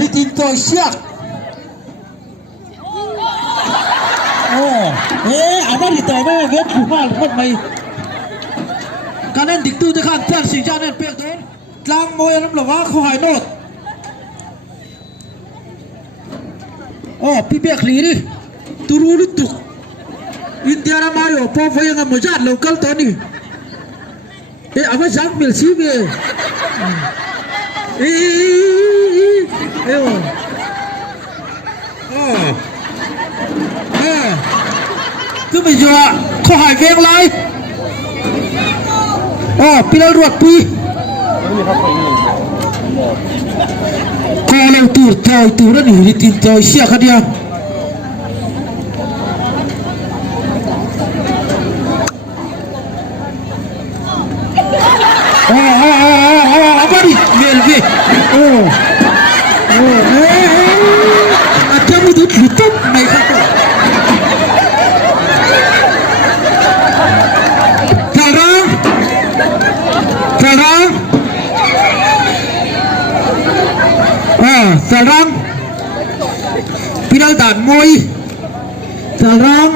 ritin to siak ada di tahu vet kumal kot mai kanan diktu tekan ter si janen pek don tlang moy ram lawa kho hai not pi bek liri turu lutuk India ra mayo po foi nga mojat local to ni ava jak mil si be cứ bây giờ khó hải ven lại pi đâu ruột pi cô lâu từ đó nghỉ đi tìm trời xe khác đi apa di melvi ada mulut lutut naik apa sarang pinal dan moi sarang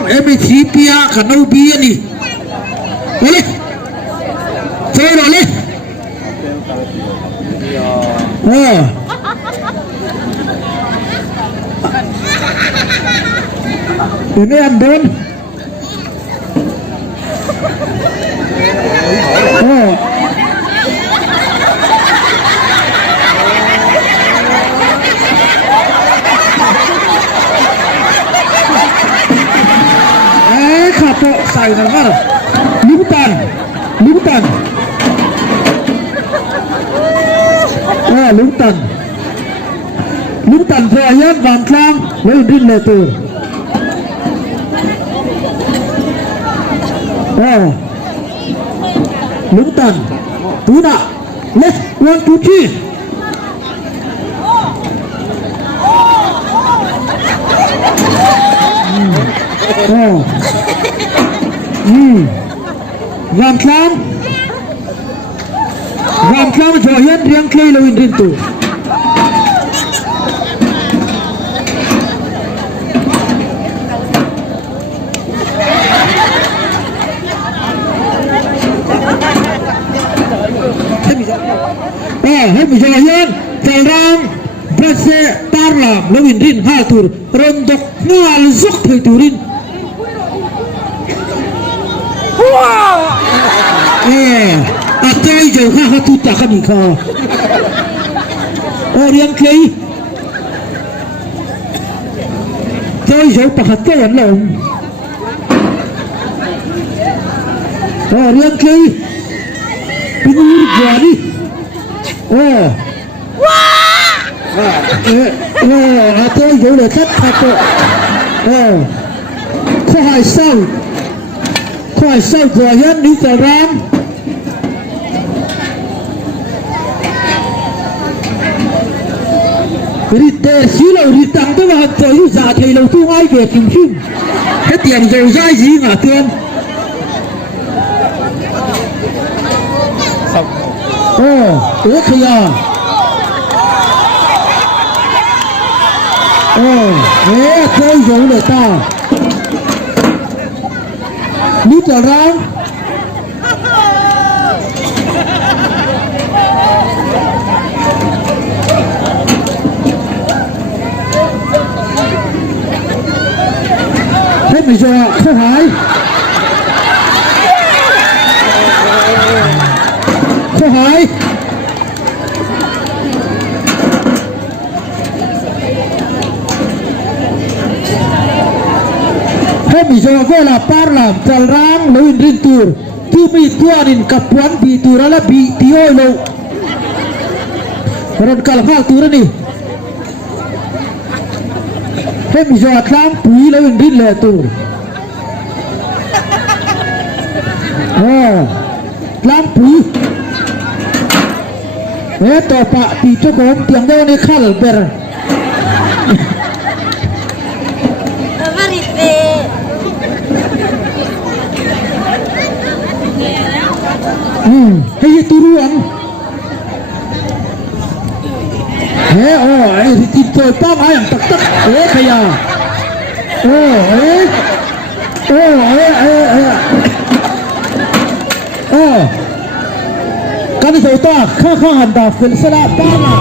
pia kanau bia ni boleh saya boleh ini andon kapok saya dengar lutan lutan perayaan bangklang Wildin Letur lutan tuna left 1 2 3 Ram Khlam Joyan riang klei lawin rin tu Hemi Joyan Terang Brase Tarlam lawin rin hatur rondok ngal zuk thei turin atay jauh hatu takkan ikah orang kei jauh pakatan long orang kei pinur jadi atay jauh lekat hatu khoi sau goyan ni terang rite silo ritang tu bahat tu za thei lo tu ai ke kim kim cái tiền dầu dai gì mà tuyên ủa thì chơi dầu để ta nít là rau thế bây giờ không phải bây giờ có là parlam calrang lewin rintur tu mi tuanin kapuan bi turala bi tiolo ron kalhal turani he bây giờ atlam pui lewin rin le tur lam pui to pa pi cho con tiếng đâu này khal ber hay turuan เฮ้โอ้ไอ้ที่ติดตัวป้องไอ้อย่างตักตักเอ้ขยะโอ้เอ้โอ้เอ้โอ้กันที่ตัวข้าหันดาฟิลสลาป้านะ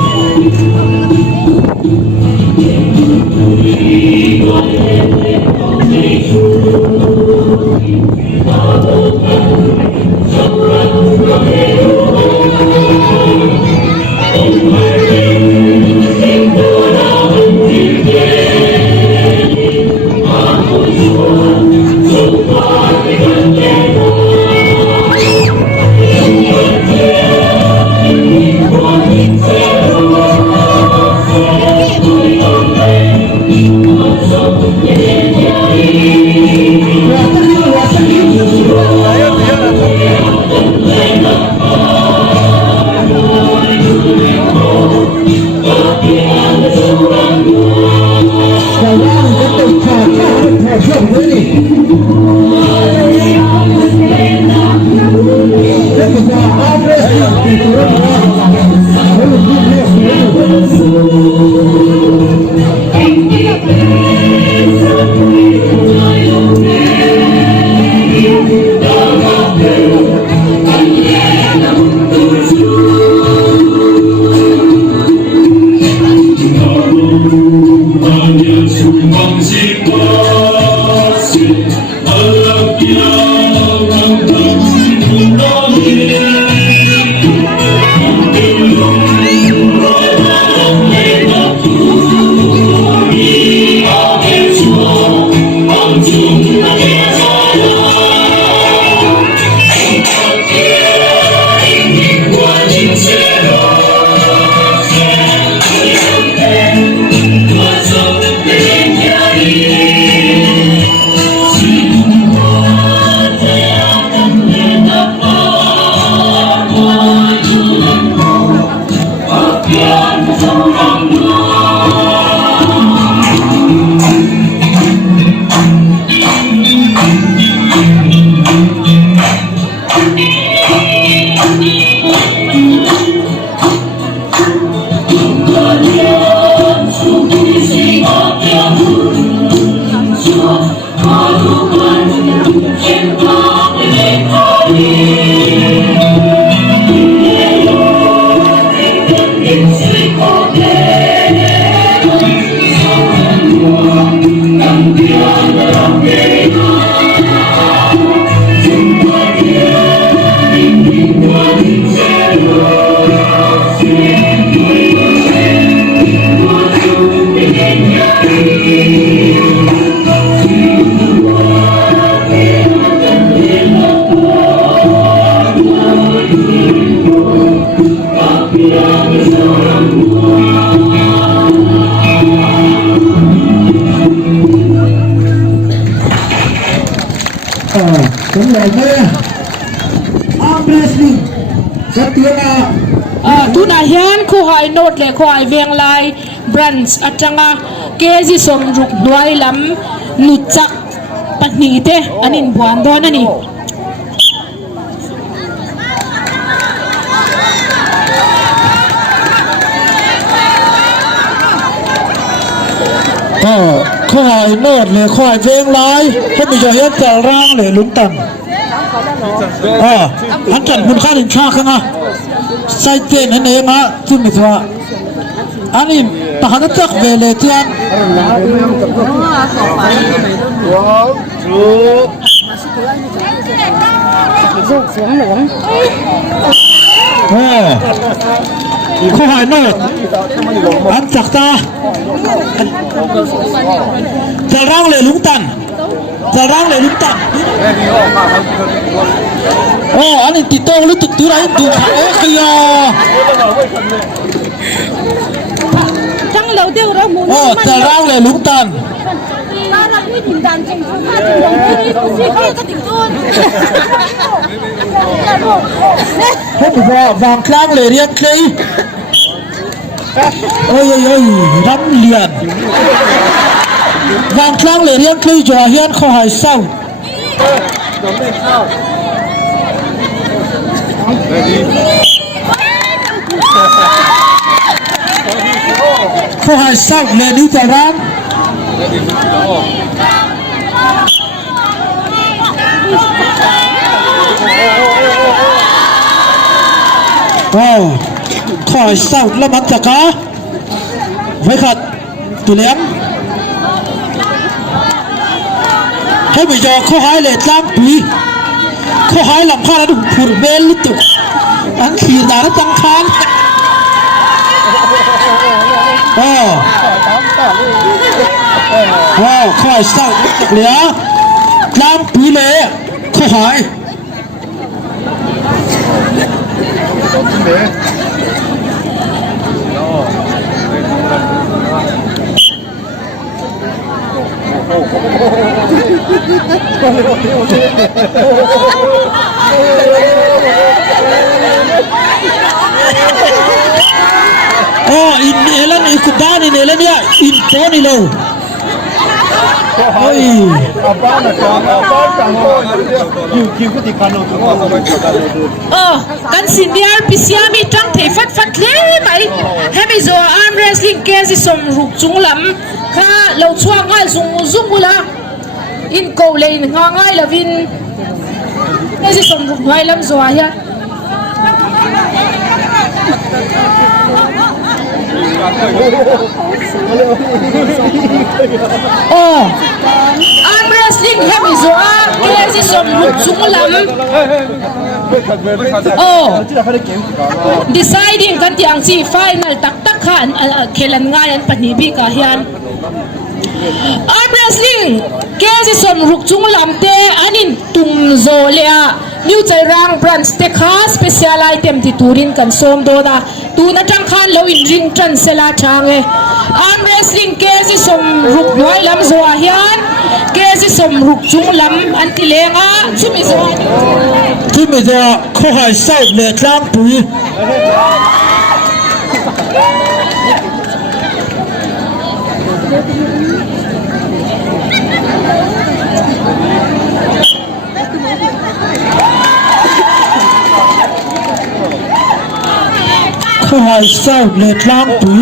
ผมบอกเลยอาร์มเรสลิงสัตยาทุนอาเฮียนคู่หายโนดเลยคู่หายเวียงลายบรันส์อัจฉริยะเกจิสมรุกด้วยลำนุจักปันนีเตอันนี้บวนดอนอันนี้ข้อยโนดเลยข้อยเวงลายเขามีจะเห็นแต่ร่างเลยลุ้นตันอันจัดคุณค่าถึงชาขึ้นอ่ะใส่เตียนให้เองอ่ะที่มีตัวอันนี้ตาหันจักเวเลเทียนข้อยโนดอันจักตาจะร่างเลยลุงตันจะร่างเลยลุงตันอันนี้ติดโต้หรือติดตัวอะไรดูขาขี้ยาทั้งเราเดียวเราหมุนจะร่างเลยลุงตันถ้าเราไม่ถึงดันจริงๆถ้าถึงดันไม่ดีสิเขาจะติดตัวพวกเราวางครั้งเลยเรียกใครโอ้ยรำเลียนวางครั้งเลยเรียกใครจ่อเฮียนเขาหายเศร้า ข้อหาเศร้าเลยนี่จะร้านข้อหาเศร้าแล้วมันจะก้าไว้ขัดตัวเลี้ยงให้ไปยอข้อหาเลยจ้างปีข้อหาหลังข้าแล้วผูกเบลลุตุอันขี่ตาแล้วจังคันข้อเศร้าเหลือกลางปีเลยข้อหายอินเอลันอีกด้านอินเอลันเนี่ยอินโตนี่เลยบ้านต่างอยู่คิวกุฏิคานตัวกันสินเดียร์พิเศษมีจังเทฟัดเลยไหมให้ไป做arm wrestling แกสิสมรุกจุงลำข้าเราช่วงง่ายซุ่มบุละอินโกเลยง่ายละวินแกสิสมรุกง่ายลำสวายอะarm wrestling ให้ไป做แกสิสมรุกจุงลำdeciding กันที่อังซี final ตักขันเคลันง่ายอันปนิบิกาเฮียนarm wrestling แกสิสมรุกจุงลำเตอันนี้ตุงโซเลียนิวใจรังบรันสเต็กฮาสเปเชียลไอเทมที่ตูรินกันส้มโดดาตูนัจังขันเลวินริงจันเซลาชางเอarm wrestling แกสิสมรุกน้อยลำโซอาเฮียนแกสิสมรุกจุงลำอันที่เลงอ่ะชิมิโซที่ไม่จะข้อหาเศร้าเลยกลางปีข้อหาเศร้าเลยกลางปี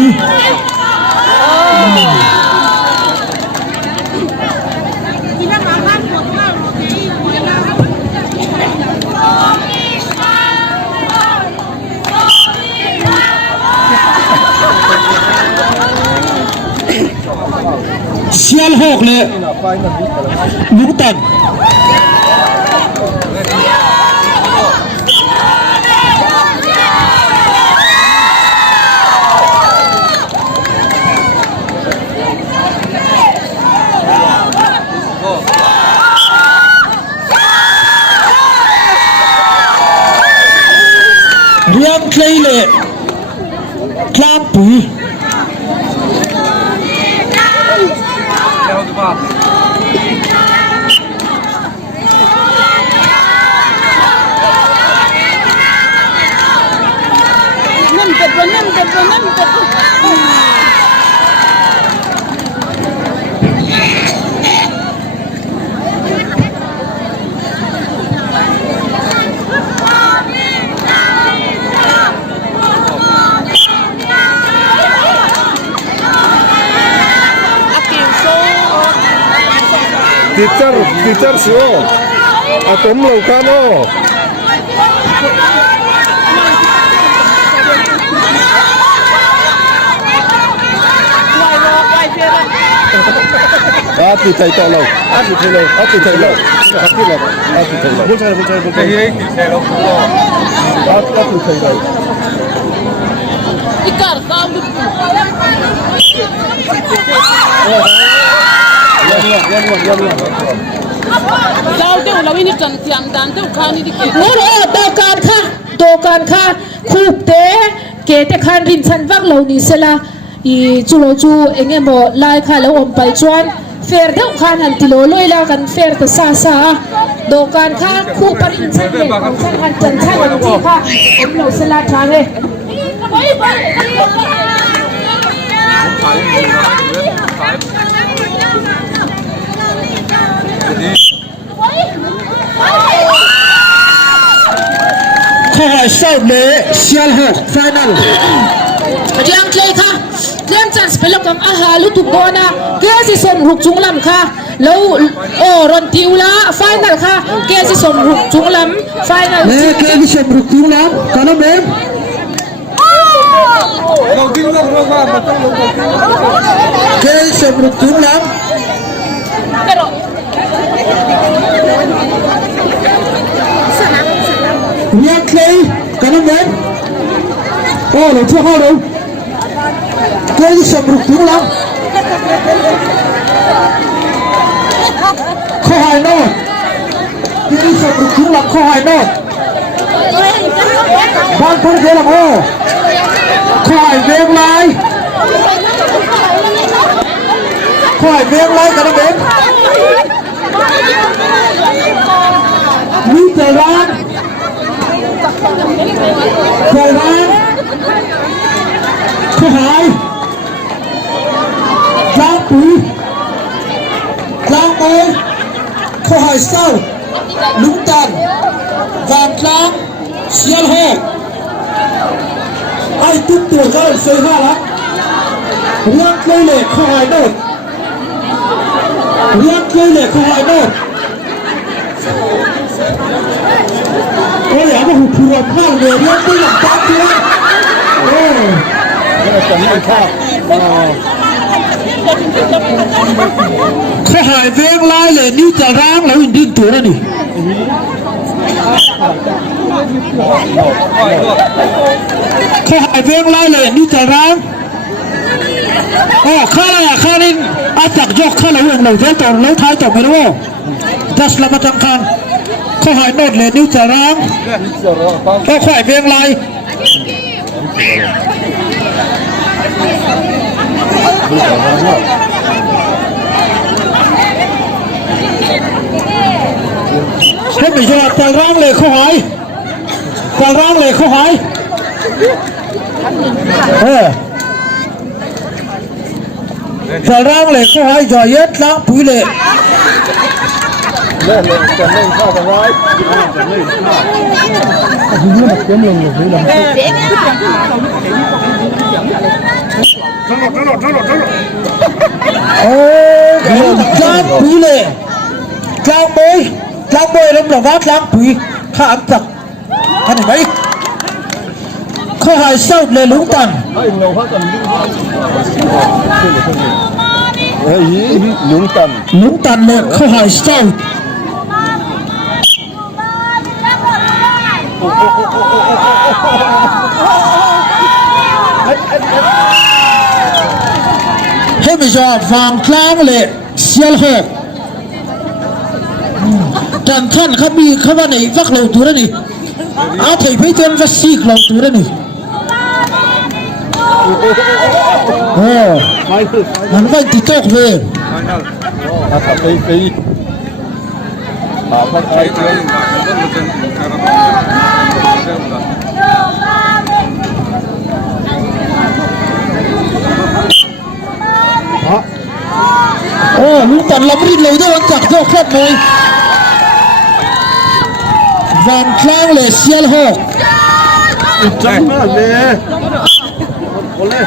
เชียร์หกเลยลุงตันเรียงเคลเลยกลางปีteacher sih atau melakukan Ati thay tao lâu, ati thay lâu, ati thay lâu, ati lâu, ati thay lâu. Bukan, bukan, bukan. Thay lâu. Ati thay lâu. Ikar kau itu. Lau tu, lau ini cantiang dan tu kan ini dikit. Nora, dokan ka, kubte, kita kan rinsan vak lau ni sela. I chulo chu enge mo lai kha lo om pai chuan fair deuh khan han tilo loi la kan fair ta sa dokan kha khu parin chan le chan han chan chan an chi kha om lo sela thang leข้อหาเศร้าเลยเชียร์หก final เรียงเลยค่ะเรียงจันสเป เป็นละกังอาหารลุทุกโดนะเกสิสมรุกจุงลำค่ะแล้วโอ้รอนทิวละไฟนัลค่ะเกสิสมรุกจุงลำไฟนัล เล่เกมชมรุกจุงลำกันนะเบมเกมชมรุกจุงลำเรียกเคยกันนะเบมโอ้เราช่วยเขาดูเกมชมรุกจุงลำข้อหายโน่ที่ชมรุกจุงลำข้อหายโน่บ้านคนเดียวละโอ้ขอยเวียงไรขอยเวียงไรกันนะเบนมีแต่ร้านแต่ร้านขายล้างปุ๋ยล้างโอ้ยขอยเศร้าลุงตันวางล้างเชียร์แหกไอ้ตุ๊กตัวก็เสียห้าละเรียกเลยเหล็กขายโน่เรียกเลยเหล็กขายโน่โอ้ยอย่ามาหุบพวงข้าวเลยเรียกไม่หลับตาเพื่อนโอ้จะไม่ชอบขายเวงลายเลยนี่จะร้างแล้วอินดิ้นตัวนั่นนี่ข้าหายเวียงไล่เลยนี่จะร้างโอ้ข้าอะไรอ่ะข้านี่อาจักยกข้าเลยเวียงเลยเจ้าตัวเลยท้ายตัวไม่รู้ดัชละมาทำคันข้าหายโนดเลยนี่จะร้างโอ้ข้าหายเวียงไล่ให้ไม่ใช่ปล่อยร่างเลยข้าหายปล่อยร่างเลยข้าหายปล่อยร่างเลยข้าหายจ่อยยัดล้างปุ๋ยเลยเล่นจะเล่นข้าวกันไว้จะเล่นข้าวดูนี่แบบเต็มลงเลยเลยโอ้ล้างปุ๋ยเลยล้างปุ๋ยล้างปุ๋ยแล้วเราวัดล้างปุ๋ยข้าอันจักท่านเห็นไหมข้าหายเศร้าเลยลุงตันลุงตันเลยข้าหายเศร้าให้ไม่ชอบฟังคล้างเลยเสียหกการท่านเขามีเขาว่าในวักเราตัวนั่นนี่อาเทพิจารณาซีกเราตัวนั่นนี่โอ้มันไม่ติดตกเลยโอ้ลุงตันลำริดเลยด้วยจากโยกแค่ไหนวันครั้งเลยเสียหกจังเลยโอ้เลย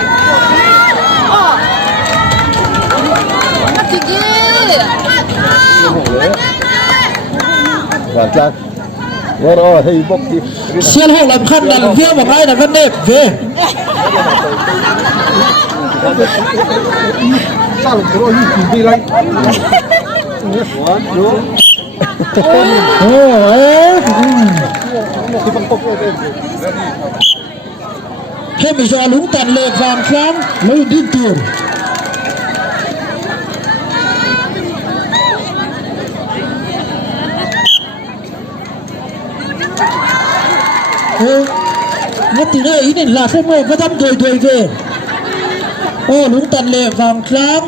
วันจังว่าเราให้บอกที่เสียหกลำคันดันเวียบอกไรนะกันเด็บเว้สร้างตัวยิ่งดีเลยโอ้ให้ไม่ชอบลุงตันเลยฟังครั้งแล้วดิ้นตัวงั้นตีได้อีนี่ลาเส้นโม่ก็ทำโดยเวโอ้ลุงตันเลยฟังครั้ง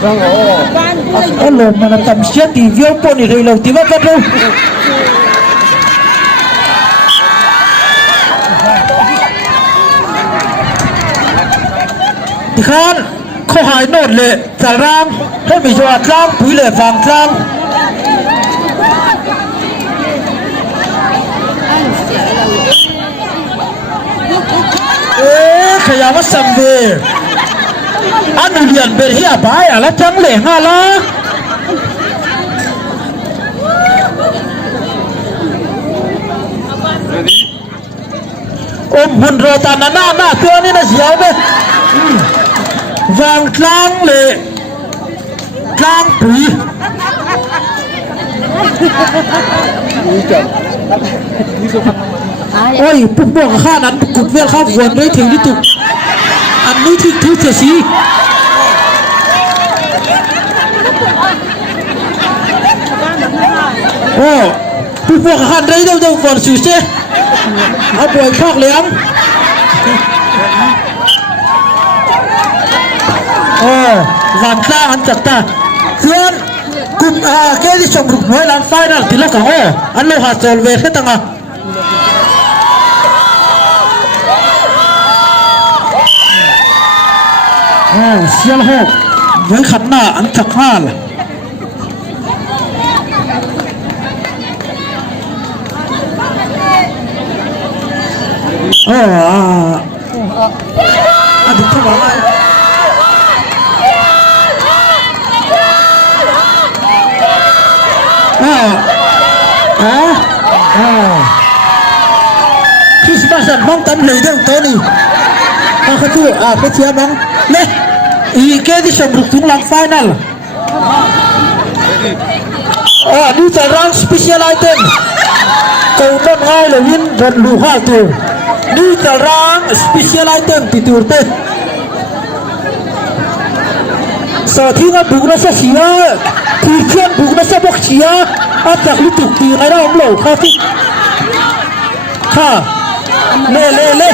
โอ้ลมมันทำเสียตีเวียวปนอีกเลยเราตีว่ากันดูที่ข้านเขาหายโนดเลยจากร่างให้มีจังหวะร่างปุ๋ยเลยฟังร่าง ว่าสัมเวอันเรียนเป็นเฮียบายอะไรจังเลยฮะล่ะหุ่นโรตานาหน้าตัวนี้นะเสียวไหมวางกลางเลยกลางปุ๋ยโอ้ยปุ๊บบอกข้านั้นกุดเวลข้าวขวนด้วยถึงที่ตุกอันนี้ที่ทุกเสียโอ้ปุ๊บบอกข้าได้เดี๋ยวก่อนสุดเสียเอาปล่อยพอกเหลี้ยงโอ้วันข้าอันจัดตาเพื่อนกลุ่มแกที่ชมรุกน้อยล้านไฟนั่นทีละกันโอ้อันเราหาโซลเวทให้ตั้งอ่ะโอ้เสียละหกไว้ขันหน้าอันจักห้าล่ะโอ้อันนี้เท่าไหร่คริสต์มาสมองตันเลยเรื่องตัวนี้เขาคือไปเชียร์มองเนี่ยอีกแค่ที่ชมรุกถึงหลังไฟนั่นนี่จะร้านสเปเชียลไอเทมกูต้องง่ายเลยวินรันลูห้าตัวนี่จะร้านสเปเชียลไอเทมติดตัวเต้สาธิตบุกนัสเสียที่เขียนบุกนัสบกเสียอาจากลิตุกตีไงเราอมโลข้าที่ข้าเล่เล่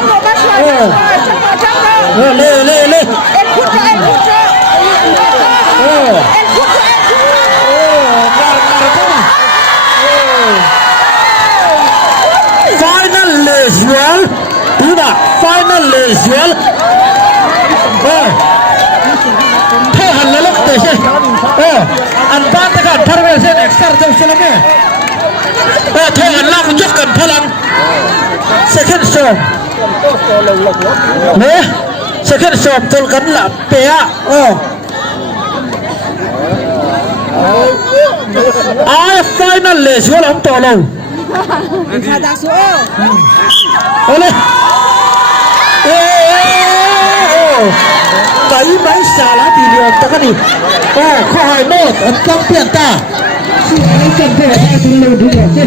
final lesuel tidak final lesuel Tuhan lelak deh anpan tekan perwesen ekstra jauh selama Tuhan lah menunjukkan pelang second show second show tulkan lah pea final lesuel om tolong oleh cái máy xả lá thì liệu ta cái gì kho hỏi một trong tiền ta anh cần phải hai từ lâu đi được chứ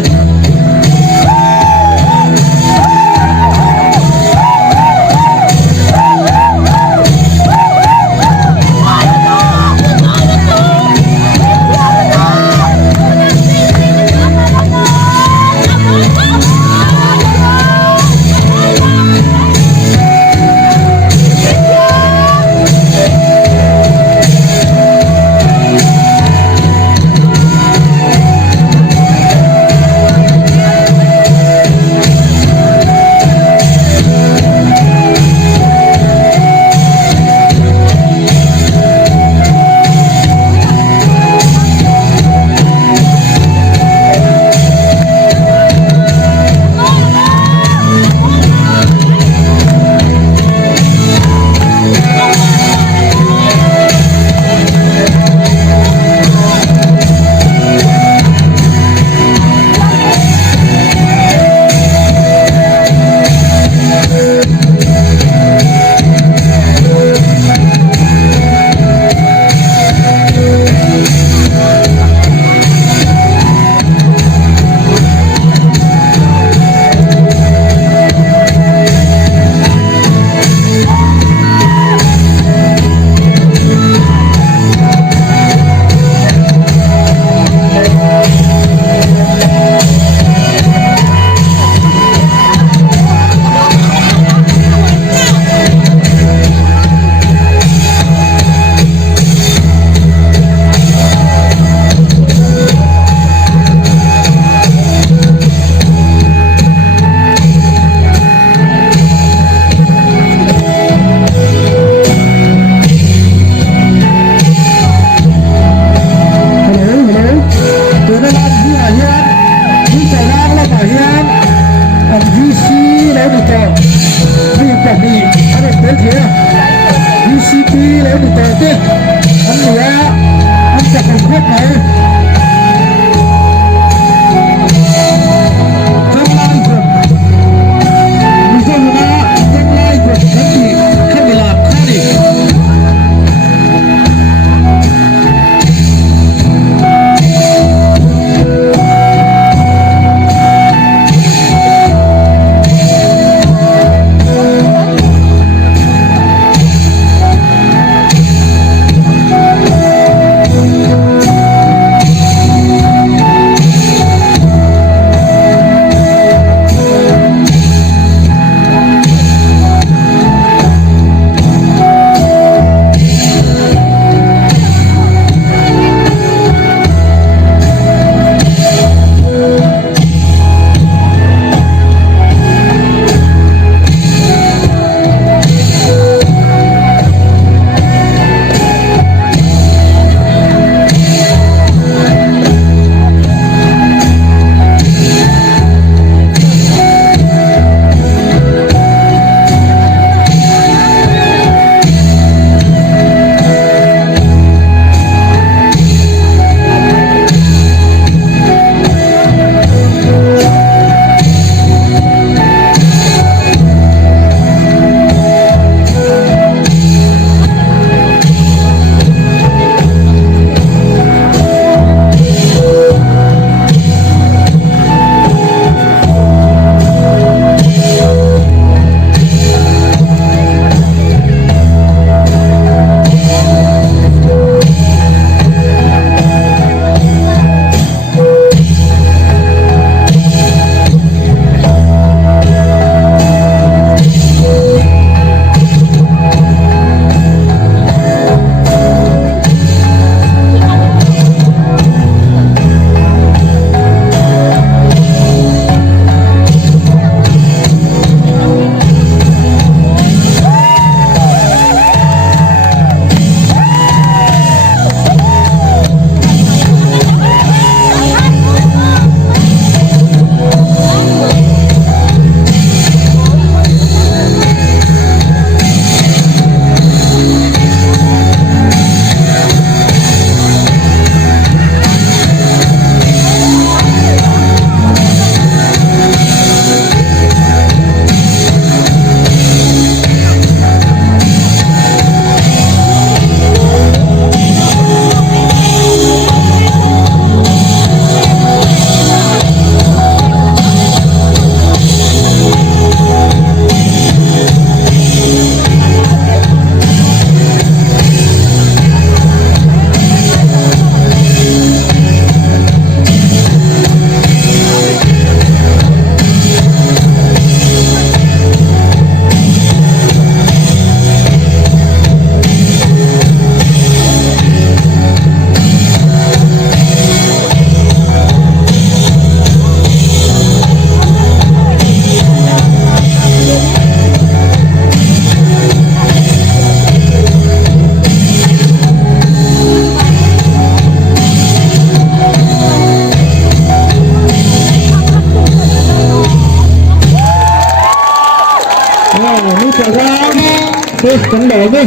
còn VC lấy được tờ vì quả mì anh em tới thế VCP lấy được tờ thế anh nữa anh chặt một khúc này không ai được vì sao mà không ai được không bị làm khác đi đi chuẩn bị đi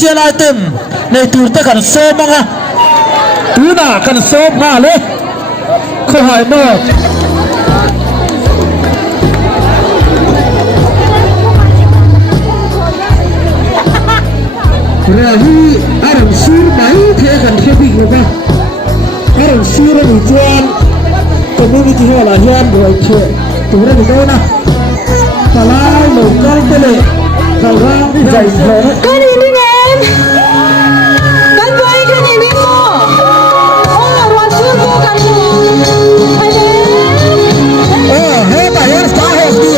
special item ในตัวตะกันโซมมั้งตัวหน้ากันโซมมาเลยข้อหายนอกเรื่องนี้อารมณ์ซื้อไหนเทกันเทียบอีกหรือเปล่าอารมณ์ซื้อเรื่องจวนก็ไม่มีที่หัวละเฮียนด้วยเชื่อตัวเรื่องนี้นะตลาดหนุ่มก้อนไปเลยเขาร่างที่ใจเธอก็นี่นี่ไงกันไว้กันนี่ไม่พอโอ้วันชื่อพวกกันไปเลยเฮ้ยไปเฮ้ยสตาร์ทดู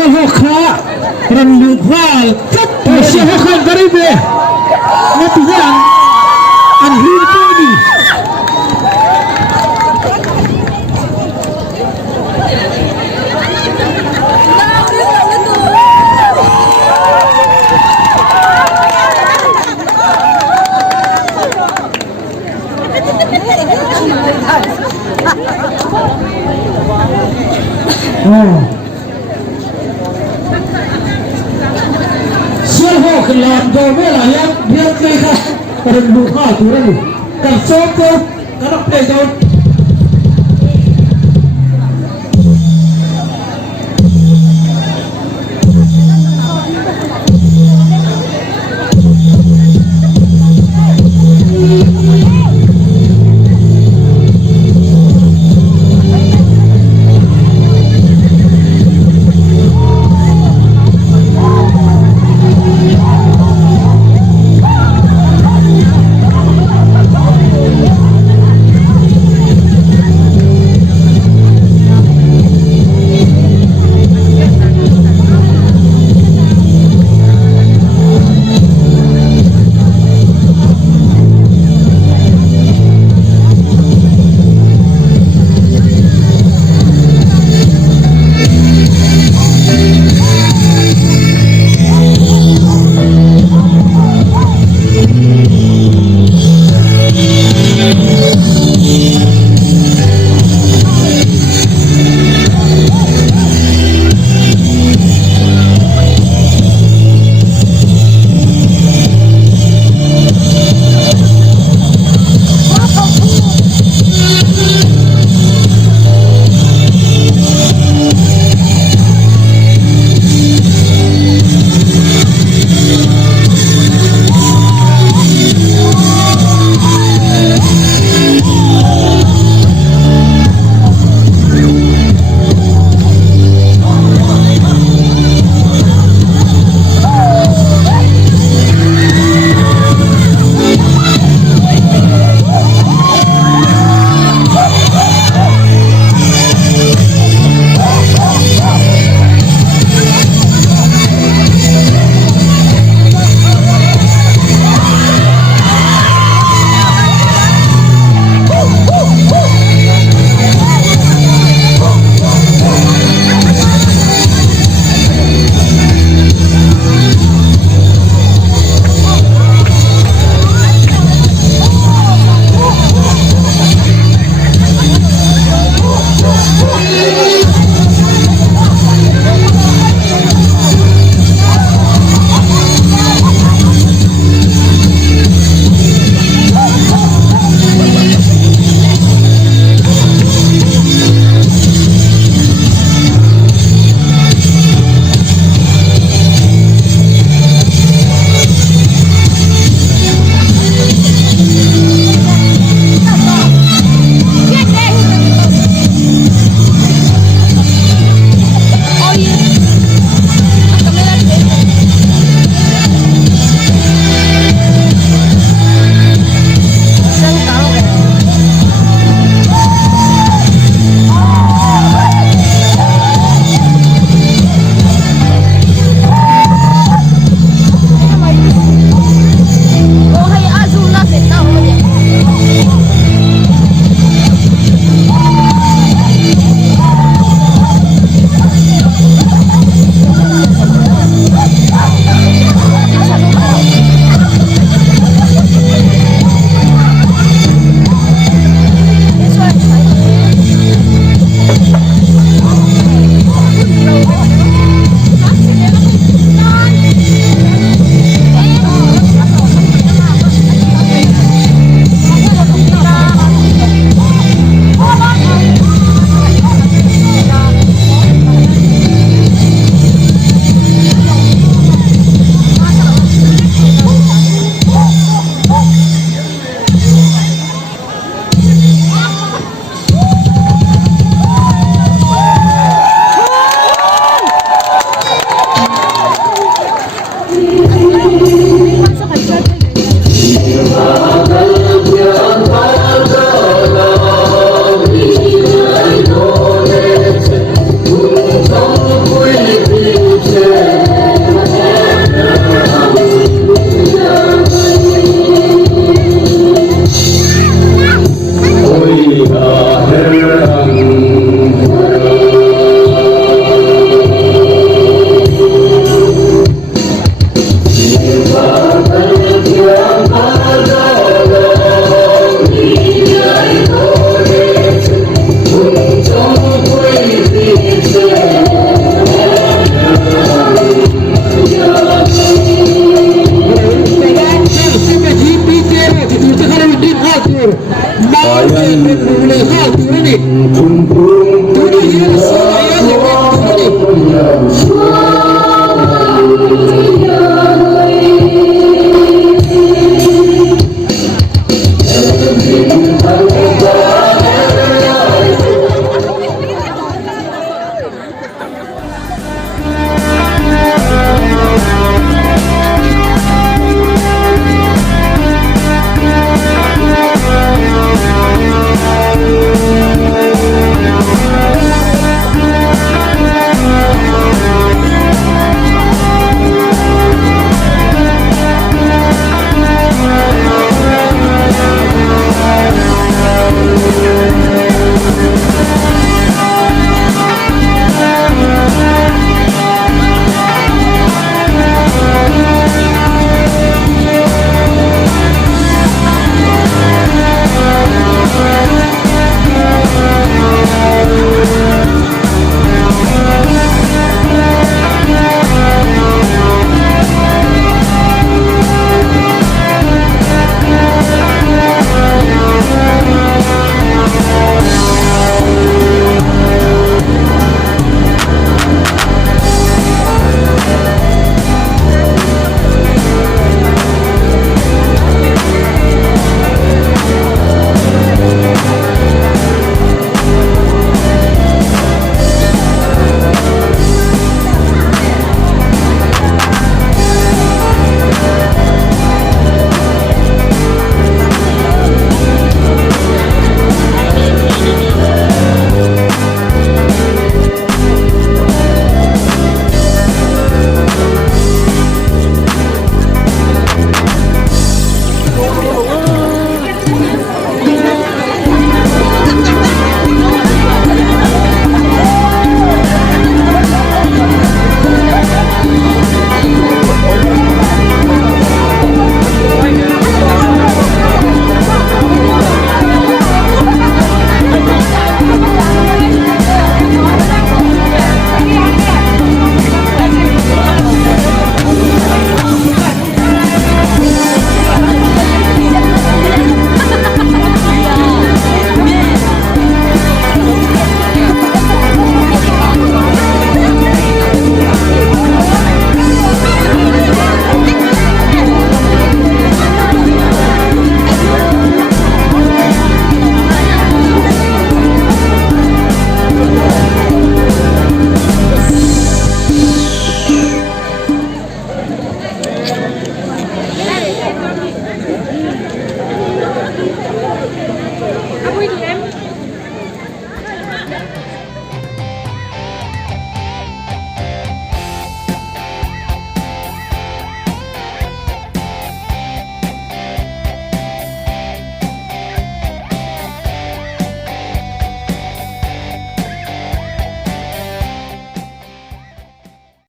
siya hokha ran luhal tat siya hokha garibe natiyan ang hirko ni siya hokha lam do mela yan biyak kay ka ran luhal turan ni kan soko kanak play down